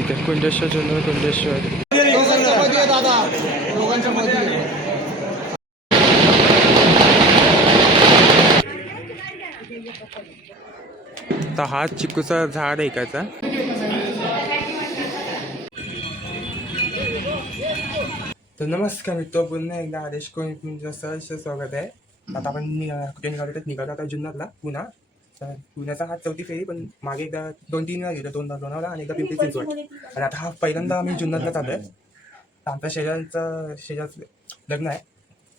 इथे कुंडेश्वर जुन्नर कुंडेश्वर दादा दोघांच्या मध्ये तर हा चिकूचा झाड आहे काचा तर नमस्कार मित्र पुन्हा एकदा आदेश कोणी तुमचं सहर्ष स्वागत आहे. आता आपण नि- कुठे निघालो तर निघालो. आता जुन्नरला पुन्हा पुण्याचा हा चौथी फेरी पण मागे एकदा दोन तीन वेळा गेलो दोनदा लोणावळा आणि एकदा पिंपरी चिंचवड आणि आता हा पहिल्यांदा आम्ही जुन्नरला चालू आहे तर आमच्या शेजारचं शेजारचं लग्न आहे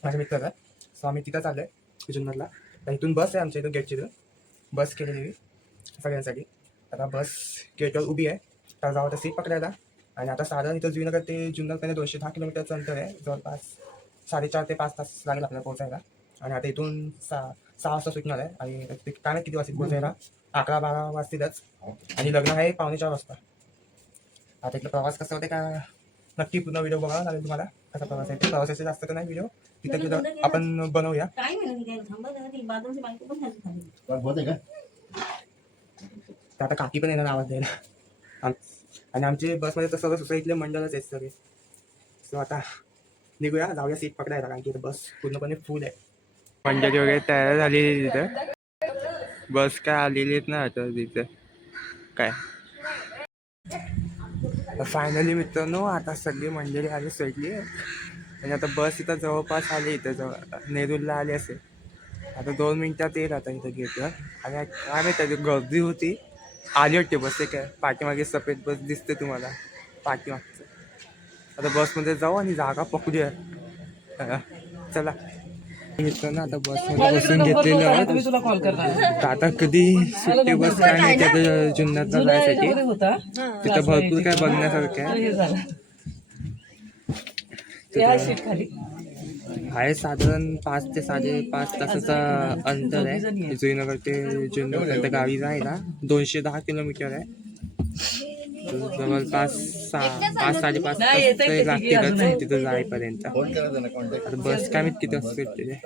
माझ्या मित्राचं. सो आम्ही तिथं चाललो आहे जुन्नरला. तर इथून बस आहे आमच्या इथून गेटची इथून बस केलेली सगळ्यांसाठी. आता बस गेटवर उभी आहे. तर जावं तर सीट पकडायला. आणि आता साधारण इथं जुन्नर ते जुन्नरपर्यंत दोनशे दहा किलोमीटरचं अंतर आहे. जवळपास साडेचार ते पाच तास लागेल आपल्याला पोहोचायला. आणि आता इथून सहा सहा वाजता सुटणार आहे आणि ते काय माहिती किती वाजतील? पोहोचायला अकरा बारा वाजतीलच. आणि लग्न आहे पावणे चार वाजता. आता इथला प्रवास कसा होते का? नक्की पूर्ण व्हिडिओ बघावा लागेल तुम्हाला कसा प्रवास आहे. ते प्रवासाचे जास्त तर नाही व्हिडिओ. तिथे आपण बनवूया. आता काकी पण येणार आवाज द्यायला. आणि आमचे बसमध्ये तर सगळं सोसायटीले मंडळच आहेत सगळे. सो आता निघूया जाऊया सीट पकडायला कारण की बस पूर्णपणे फुल आहे. मंडळी वगैरे तयार झालेली तिथं. बस काय आलेली आहेत ना आता तिथं. काय? फायनली मित्रांनो आता सगळी मंडळी आली सोडली आणि आता बस इथं जवळपास आली इथं जवळ नेरूरला आली असेल. आता दोन मिनटात येईल आता इथं गेटवर आणि काय माहिती गर्दी होती. आली वाटते बस ते काय पाठीमागे सफेद बस दिसते तुम्हाला. पाठीमागचं. आता बसमध्ये जाऊ आणि जागा पकडूया. चला. मित्रांनो आता बसमध्ये बसून घेतलेलं. आहोत. आता कधी सुट्टी बस काय नाही. जुन्नरला जायसाठी. तिथं भरपूर काय बघण्यासारखं आहे. हे साधारण पाच ते साडेपाच तासाचा अंतर आहे. जुईनगर ते जुन्नर गावी जायला. दोनशे दहा किलोमीटर आहे. जवळपास सहा पाच साडेपाच लागतीलच. तिथं जाईपर्यंत. आता बस काय माहीत किती असते ते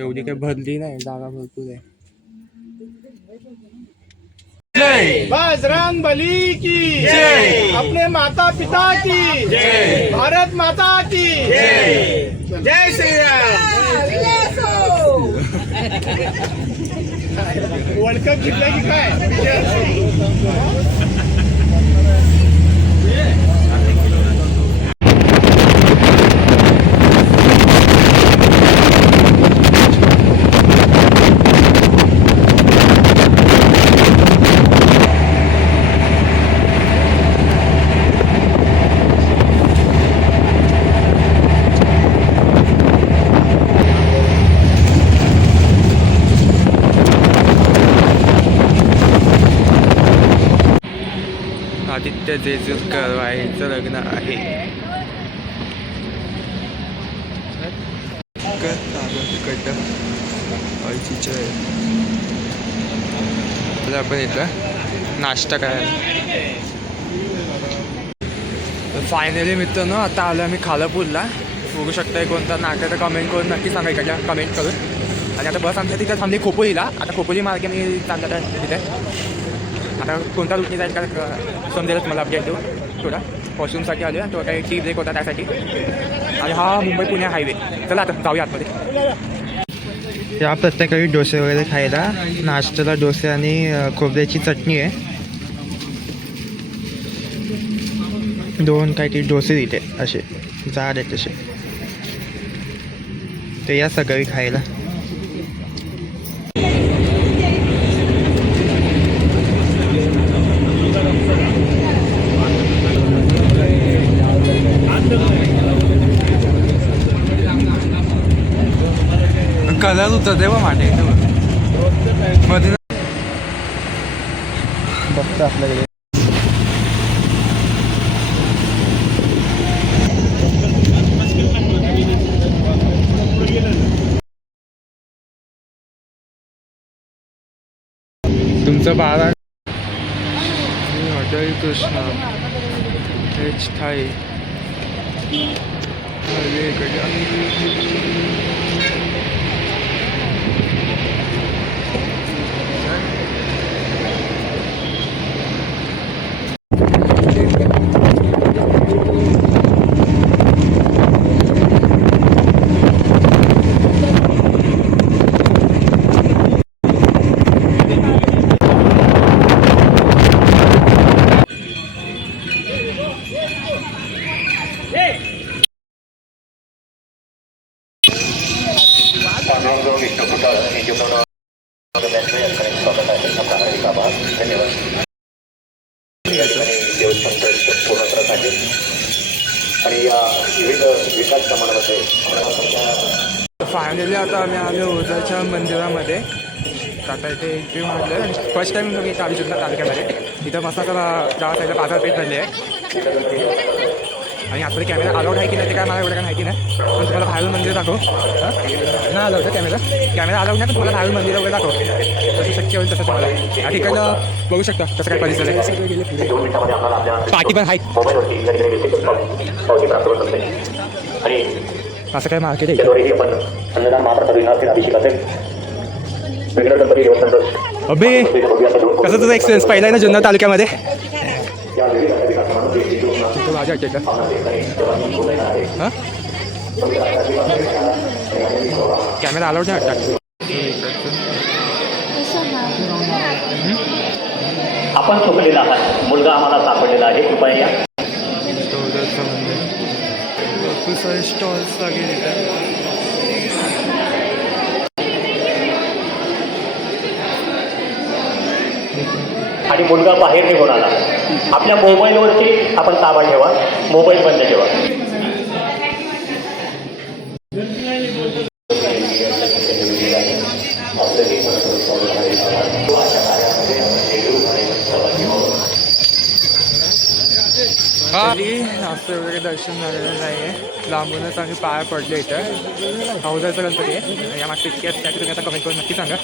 एवढी काही भरली नाही जागा भरपूर आहे. बजरंग बली की जय! अपने माता पिता की जय! भारत माता की। जय! जय श्री वर्ल्ड कप जिंकला की काय? आदित्य जेजूरकर लग्न आहे. तिकडं आहे आपण इथं नाश्ता करायला. फायनली मित्रांनो आता आलो आम्ही खालापूरला. बघू शकताय कोणता नाटक तर कमेंट करून नक्की सांगा इकडल्या कमेंट करून. आणि आता बस आमच्या तिथं थांबली खोपोलीला. आता खोपोली मार्गाने मी आहे तिथे. आता कोणता रूटने जाईल का? समजेलच मला अपडेट देऊ. थोडा. वॉशरूमसाठी आलो तो काही टी ब्रेक होता त्यासाठी. आणि हा मुंबई पुणे हायवे चला आता जाऊया आतमध्ये. या प्रत्येकाळी डोसे वगैरे खायला. नाश्त्याला डोसे आणि खोबऱ्याची चटणी आहे. दोन काहीतरी डोसे दिले असे. जाड आहेत तसे. ते या सगळी खायला. माझ्या इथं मध्ये बघतो आपल्याकडे. तुमचं बारा हॉटेल कृष्णा व्हेज थाई. इकडे पण टाइम मी इथं आली तालुक्यामध्ये इथं मस्त असं गावा साईडला बाजारपेठ झाली आहे. आणि आपले कॅमेरा अलाउड आहे की नाही ते काय मला एवढं काय माहिती नाही. पण तुम्हाला बाहेरून मंदिर दाखव. हां? नाही अलाउड आहे कॅमेरा कॅमेरा अलाउड नाही पण तुम्हाला बाहेरून मंदिर वगैरे दाखव. तसं शक्य होईल तसं तुम्हाला. या ठिकाणी बघू शकता तसं काय परिसर आहे. पाठी पण आहे असं काय मार्केट आहे वेगळं गणपती देवस्थान अबे कसं तुझा एक्सपिरियन्स पहिला आहे ना जुन्नर तालुक्यामध्ये? हां? कॅमेरा नाही वाटतं? आपण चुकलेला आहात. मुलगा आम्हाला सापडलेला आहे. कृपया या. स्टॉल्स लागेल आणि मुलगा बाहेर निघून आला. आपल्या मोबाईलवरती आपण ताबा ठेवा. मोबाईल बंद ठेवा. असं वगैरे दर्शन झालेलं नाही आहे लांबूनच आम्ही पाया पडले इथं. हौदाचं गणपती आहे या. मागचे इतके असतात तुम्ही आता कमेंट करून नक्की सांगा.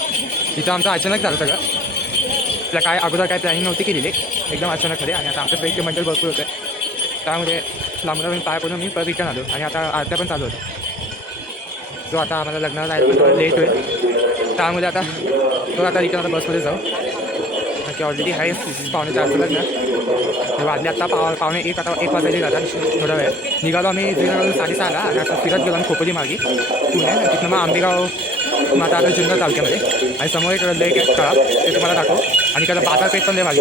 इथं आमचं अचानक झालं सगळं. आपल्या काय अगोदर काय प्लॅनिंग नव्हती केलेली. एकदम अचानक खरे आणि आता आमच्या पैकी मंडळ भरपूर होतं त्यामुळे लांब आम्ही पाय पडून मी परत रिटर्न आलो आणि आता आरत्या पण चालू होतं जो आता आम्हाला लग्नाला जायचं लेट होईल. त्यामुळे आता तो आता रिटर्न आता बसमध्ये जाऊ. की ऑलरेडी आहे पावणे चारचं लग्न. वाजले आता पाव पावणे एक आता एक वाजायची जातात थोडा वेळ. निघालो आम्ही साडेसहाला आणि आता फिरत गेलो आम्ही खोपोली मागे. पुणे तिथनं मग आंबेगाव मग आता आता जुन्नर तालुक्यामध्ये. आणि समोर एक लेक आहे तळा ते तुम्हाला दाखव. आणि त्याला बाजारपेठ पण लय भाजी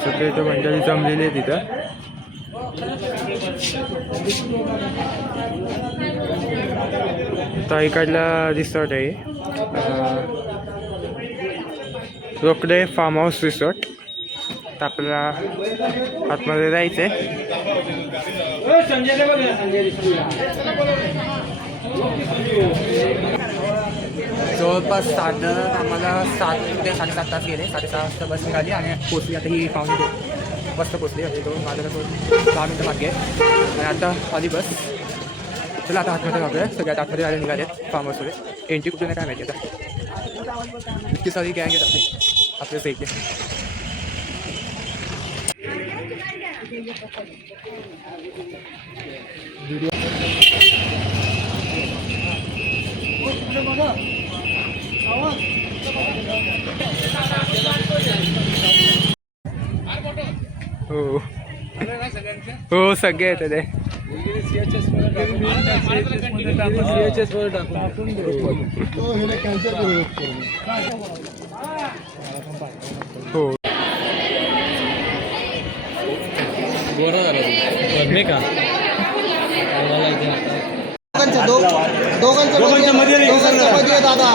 सगळे इथं मंडळी जमलेली आहे तिथं तर इकडला रिसॉर्ट आहे. Rokade farm house resort. तर आपल्याला आतमध्ये जायचं आहे जवळपास साधारण आम्हाला सात ते साडेसात तास गेले. साडेसहा वाजता बस निघाली आणि पोचली आता ही पाहुणे दोन. पोचली म्हणजे दोन माझ्या दोन दहा मिनटं बाकी आहे आणि आता आली बस. चला आता आतमध्ये जाऊया. सगळ्यात आतमध्ये आले निघाले फार्म हाऊसमध्ये एंट्री कुठून काय माहिती आता? इतकी सारी गँग आहेत आपली. आपल्या साईडले हो. हो सगळे येते ते. हो. दोघांच्या दो दोघांच्या मध्ये दोघांच्या मध्ये दादा.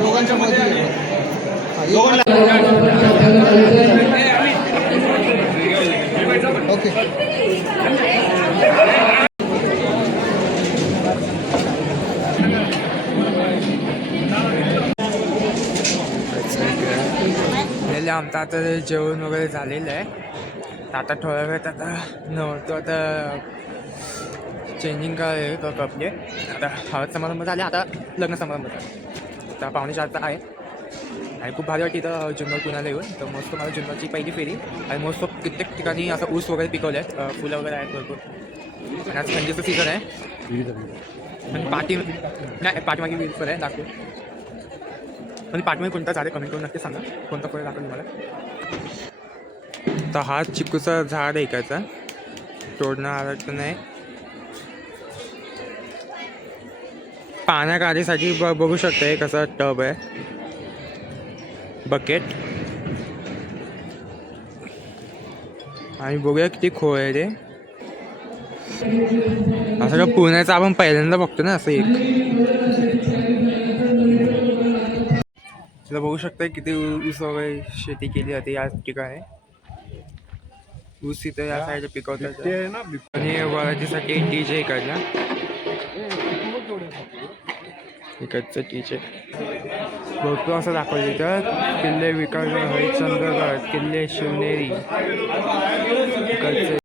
दोघांच्या मध्ये. हा, ओके. गेले आमचं आता जेवण वगैरे झालेलं आहे. आता थोड्या वेळात आता नव्हतो आता चेंजिंग काय कपडे आता हळद समारंभ झाले आता लग्न समारंभ झाला. आता पाहुणे चारचा आहे. आणि खूप भारी वाटते इथं जुन्नर पुण्याला येऊन. तर मस्त मला जुन्नरची पहिली फेरी. आणि मस्त कित्येक ठिकाणी असं ऊस वगैरे पिकवले आहेत फुलं वगैरे आहेत भरपूर. आणि आज थंडीचं सीझन आहे. आणि पाठी नाही पाठीमागे वीज आहे दाखवू. आणि पाठवून कोणता झाड आहे? कमेंट करून नक्की सांगा. कोणता फळ लागेल मला तर हा चिकूचा झाड ऐकायचा तोडणं आलं नाही? पाण्या काढीसाठी ब बघू शकता हे कसं टब आहे. बकेट. आणि बघूया किती खोळ आहे ते. असं पुण्याचं आपण पहिल्यांदा बघतो ना असं एक. तुला बघू शकता किती ऊस वगैरे शेती केली जाते या ठिकाणी. ऊस इथं या साईडला पिकवतात. आणि वरातीसाठी डी जे इकडला इकडचं डी जे भरपूर असं दाखवलं इथं. किल्ले विकास हरिश्चंद्रगड किल्ले शिवनेरी. इकडचे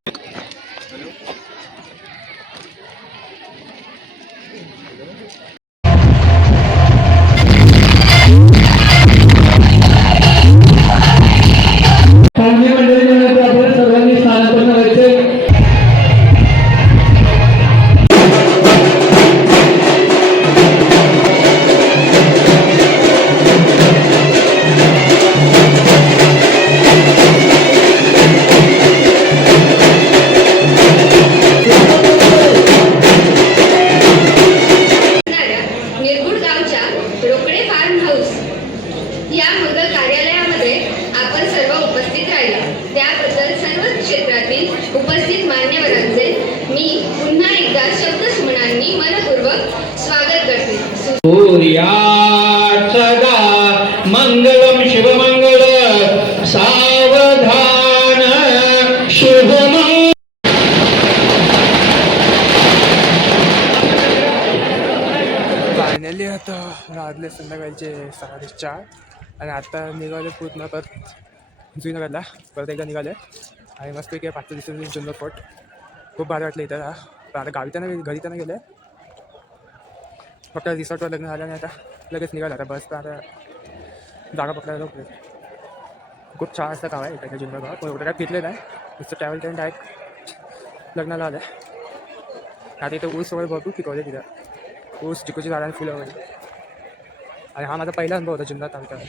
क्षेत्रातील उपस्थित मान्यवरांचे मी पुन्हा एकदा शब्दसुमनांनी मनपूर्वक स्वागत करते. मंगलम शिवमंगल सावधान शुभमंगल फायनली आता राजले संध्याकाळचे साडेचार आणि आता निघाले पूर्ण परत जुईनगरला परत एकदा निघाले आणि मस्त मस्तपैकी पाचच्या दिवसांनी म्हणजे जुन्नर फोर्ट. खूप भारी वाटलं इथं. पण आता गावी त्यांना घरी त्यांना गेले. फक्त रिसॉर्टवर लग्न झालं आणि आता लगेच निघालं. आता बस तर आता जागा पकडायला लवकर खूप छान असतं गाव आहे इकडच्या जुन्नर गावात पण एवढं काय फिरले नाही. नुसतं ट्रॅव्हल करून डायरेक्ट लग्नाला आलं आहे आता इथं ऊस वगैरे भरपूर पिकवले तिथं. ऊस चिकूची झाडं फुलं वगैरे. आणि हा माझा पहिला अनुभव होता जुन्नर तालुक्यात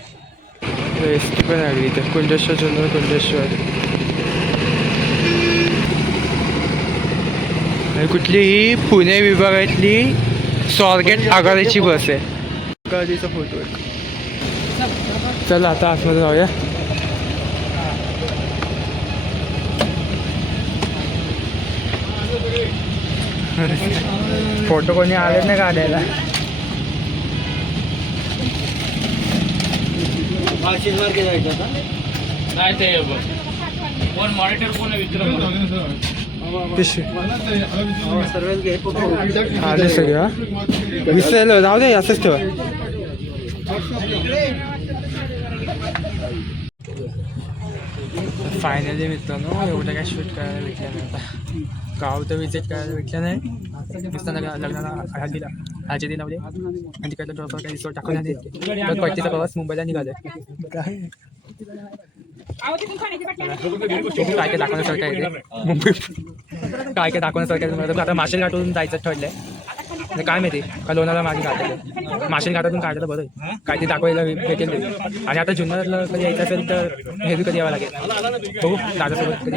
पण आली इथे कुंडेश्वर जुन्नर कुंडेश्वर कुठलीही पुणे विभागातली स्वारगेट आघाडीची बस आहे. आघाडीचा फोटो आहे. चला आता आतमध्ये जाऊया. फोटो कोणी आलेच नाही काढायला. आले सगळं विसरलो जाऊ दे असंच ठेवा. फायनली मित्रांनो एवढं काय शूट करायला भेटलं नाही आता. गाव तर विजिट करायला भेटलं नाही. लग्न लग्नाला हळदीला हळदी लावले आणि तिकडलं ड्रॉपर काही रिसॉर्ट टाकून परतीचा प्रवास मुंबईला निघाले काय? काय काय दाखवण्यासारखं आहे मुंबई काय काय दाखवण्यासारखं आहे आता माशेल घाटून जायचं ठरलंय काय माहिती का लोणाला माझी घाटायला माशेल घाटातून काढलं बरं काय ते दाखवायला भेटेल आणि आता जुन्नरला कधी यायचं असेल तर हेवी कधी यावं लागेल हो दादासोबत कधी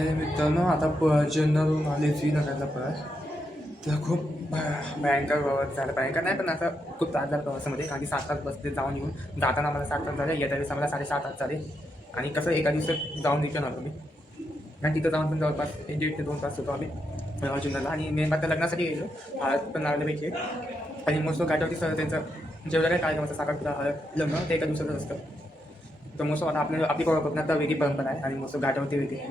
आणि मित्रांनो आता प जुन्नरून आले नगरला परत तर खूप भ- भयंकर प्रवास झाला. भयंकर नाही पण असं खूप त्रास झाला प्रवासामध्ये. कारण की सात तास बसले जाऊन येऊन जाताना आम्हाला सात तास झाले येत्या दिवस आम्हाला साडेसात तास झाले. आणि कसं एका दिवसात जाऊन रिटर्न आलो मी आणि तिथं जाऊन पण जवळपास एक दीड ते दोन तास होतो आम्ही. अं, आणि मेन आता लग्नासाठी गेलो. हळद पण लागले पैकी आणि मस्त गाठवती सर त्यांचं जेवढं काय कार्यक्रम असतं साखरपुडा हळद लग्न ते एका दिवसातच असतं. तर मस्त आता आपल्या आपली कोकणात तर वेगळी परंपरा आहे आणि मस्त घाटावरती वेगळी आहे.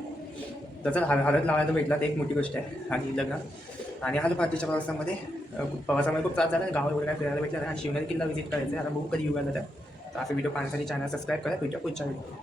तसंच हळ हळद लावायला भेटला तर एक मोठी गोष्ट आहे आणि लग्न. आणि आज पार्टीच्या प्रवासामध्ये प्रवासामध्ये खूप त्रास झाला गावावर वगैरे काय फिरायला भेटला आणि शिवनेरी किल्ला व्हिजिट करायचं आहे. आता बघू कधी युगाला तर तर व्हिडिओ पाहण्यासाठी चॅनल सबस्क्राईब करा. व्हिडिओ पुढच्या व्हिडिओ